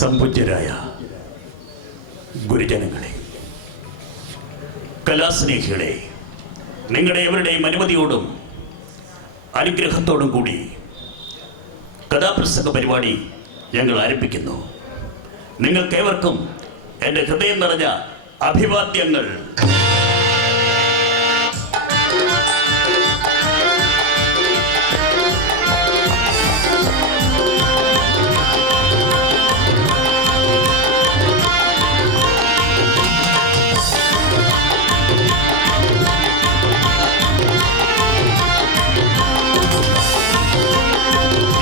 സംപൂജ്യരായ ഗുരുജനങ്ങളെ, കലാസ്നേഹികളെ, നിങ്ങളുടെ എവരുടെയും അനുമതിയോടും അനുഗ്രഹത്തോടും കൂടി കഥാപ്രസംഗ പരിപാടി ഞങ്ങൾ ആരംഭിക്കുന്നു. നിങ്ങൾക്കേവർക്കും എൻ്റെ ഹൃദയം നിറഞ്ഞ അഭിവാദ്യങ്ങൾ.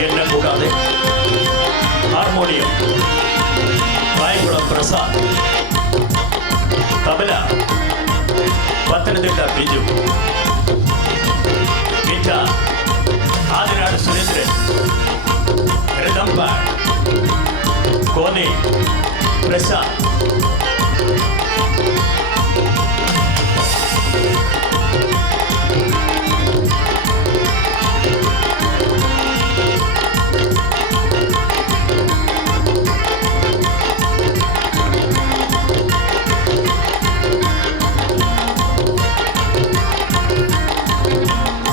എന്നെ കൂടാതെ ഹാർമോണിയം കായംകുളം പ്രസാദ്, തബല പത്തനംതിട്ട ബിജു, ഗിറ്റാർ ആദിനാട് സുരേന്ദ്രൻ, ഋതംബാൾ കോനെ പ്രസാദ്,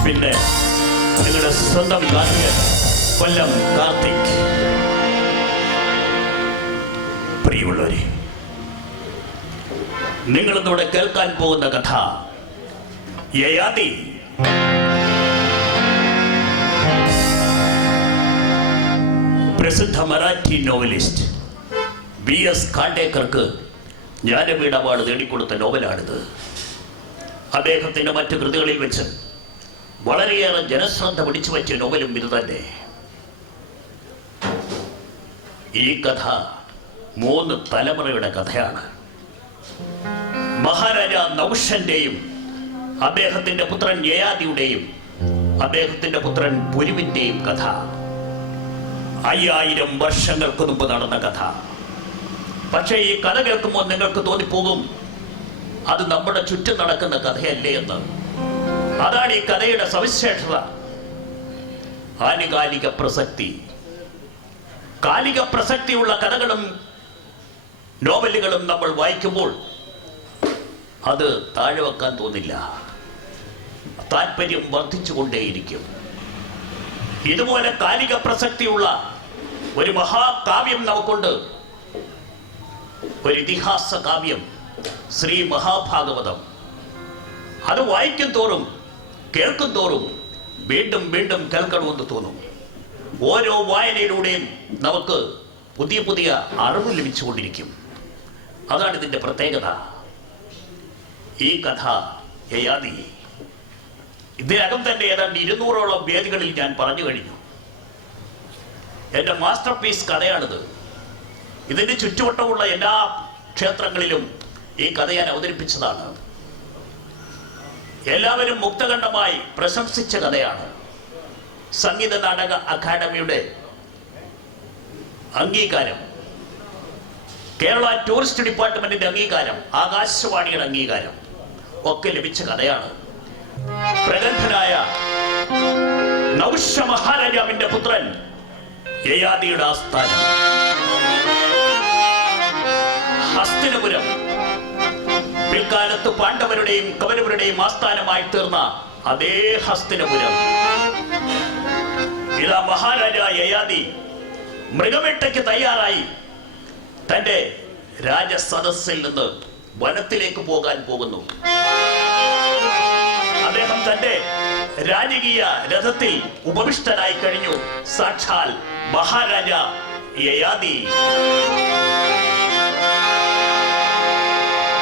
പിന്നെ നിങ്ങളുടെ സ്വന്തം ഗായകൻ കൊല്ലം കാർത്തിക്. പ്രിയമുള്ളവരെ, നിങ്ങളിന്നിവിടെ കേൾക്കാൻ പോകുന്ന കഥ യയാതി. പ്രസിദ്ധ മറാഠി നോവലിസ്റ്റ് BS ഖാണ്ടേക്കർക്ക് ജ്ഞാനപീഠ അവാർഡ് നേടിക്കൊടുത്ത നോവലാണിത്. അദ്ദേഹത്തിൻ്റെ മറ്റു കൃതികളിൽ വെച്ച് വളരെയേറെ ജനശ്രദ്ധ പിടിച്ചു പറ്റിയ നോവലും ഇത് തന്നെ. ഈ കഥ 3 തലമുറയുടെ കഥയാണ്. മഹാരാജ നൗഷന്റെയും അദ്ദേഹത്തിന്റെ പുത്രൻ യയാതിയുടെയും അദ്ദേഹത്തിന്റെ പുത്രൻ പുരുവിന്റെയും കഥ. 5000 വർഷങ്ങൾക്ക് മുമ്പ് നടന്ന കഥ. പക്ഷേ ഈ കഥ കേൾക്കുമ്പോൾ നിങ്ങൾക്ക് തോന്നിപ്പോകും അത് നമ്മുടെ ചുറ്റും നടക്കുന്ന കഥയല്ലേ എന്ന്. അതാണ് ഈ കഥയുടെ സവിശേഷത. ആനുകാലിക പ്രസക്തി. കാലിക പ്രസക്തിയുള്ള കഥകളും നോവലുകളും നമ്മൾ വായിക്കുമ്പോൾ അത് താഴെ വെക്കാൻ തോന്നില്ല. താല്പര്യം വർദ്ധിച്ചുകൊണ്ടേയിരിക്കും. ഇതുപോലെ കാലിക പ്രസക്തിയുള്ള ഒരു മഹാകാവ്യം നമുക്കുണ്ട്. ഒരു ഇതിഹാസ കാവ്യം, ശ്രീ മഹാഭാഗവതം. അത് വായിക്കും തോറും കേൾക്കും തോറും വീണ്ടും വീണ്ടും കേൾക്കണമെന്ന് തോന്നും. ഓരോ വായനയിലൂടെയും നമുക്ക് പുതിയ പുതിയ അറിവ് ലഭിച്ചുകൊണ്ടിരിക്കും. അതാണ് ഇതിൻ്റെ പ്രത്യേകത. ഈ കഥ യയാതി ഇതിനകം തന്നെ ഏതാണ്ട് 200ഓളം വേദികളിൽ ഞാൻ പറഞ്ഞു കഴിഞ്ഞു. എൻ്റെ മാസ്റ്റർ പീസ് കഥയാണിത്. ഇതിൻ്റെ ചുറ്റുവട്ടമുള്ള എല്ലാ ക്ഷേത്രങ്ങളിലും ഈ കഥ ഞാൻ അവതരിപ്പിച്ചതാണ്. എല്ലാവരും മുക്തകണ്ഠമായി പ്രശംസിച്ച കഥയാണ്. സംഗീത നാടക അക്കാദമിയുടെ അംഗീകാരം, കേരള ടൂറിസ്റ്റ് ഡിപ്പാർട്ട്മെന്റിന്റെ അംഗീകാരം, ആകാശവാണിയുടെ അംഗീകാരം ഒക്കെ ലഭിച്ച കഥയാണ്. പ്രഗത്ഭനായ നൗഷ മഹാരാജാവിന്റെ പുത്രൻ യയാതിയുടെ ആസ്ഥാനം ഹസ്തിനപുരം. പിൽക്കാലത്ത് പാണ്ഡവരുടെയും കൗരവരുടെയും ആസ്ഥാനമായി തീർന്ന അതേ ഹസ്തിനപുരം. ഇതാ മഹാരാജ യയാതി മൃഗവേട്ടയ്ക്ക് തയ്യാറായി തന്റെ രാജസദസ്സിൽ നിന്ന് വനത്തിലേക്ക് പോകാൻ പോകുന്നു. അദ്ദേഹം തന്റെ രാജകീയ രഥത്തിൽ ഉപവിഷ്ടനായി കഴിഞ്ഞു. സാക്ഷാൽ മഹാരാജ യയാതി.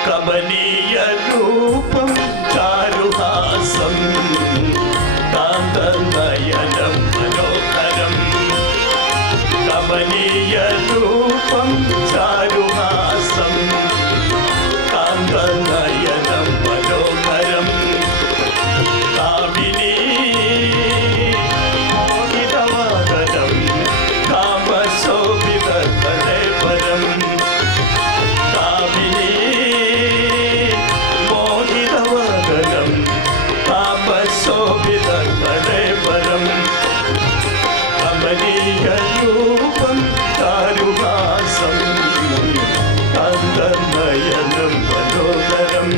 കമനീയ രൂപം ചാരുഹാസം കാന്തനയനം മനോഹരം. കമനീയ രൂപം ചാരുഹാസം കാന്തനയനം മനോഹരം. കാമിനീ മോഹിതവാദനം കാമശോഭിതകലേവരം. കാമിനീ മോഹിതവാദനം കാമശോഭിതകലേവരം. കമനീയ രൂപം ചാരുഹാസം മനോഹരം കാന്തനയനം മനോഹരം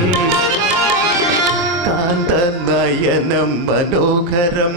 കാന്തനയനം മനോഹരം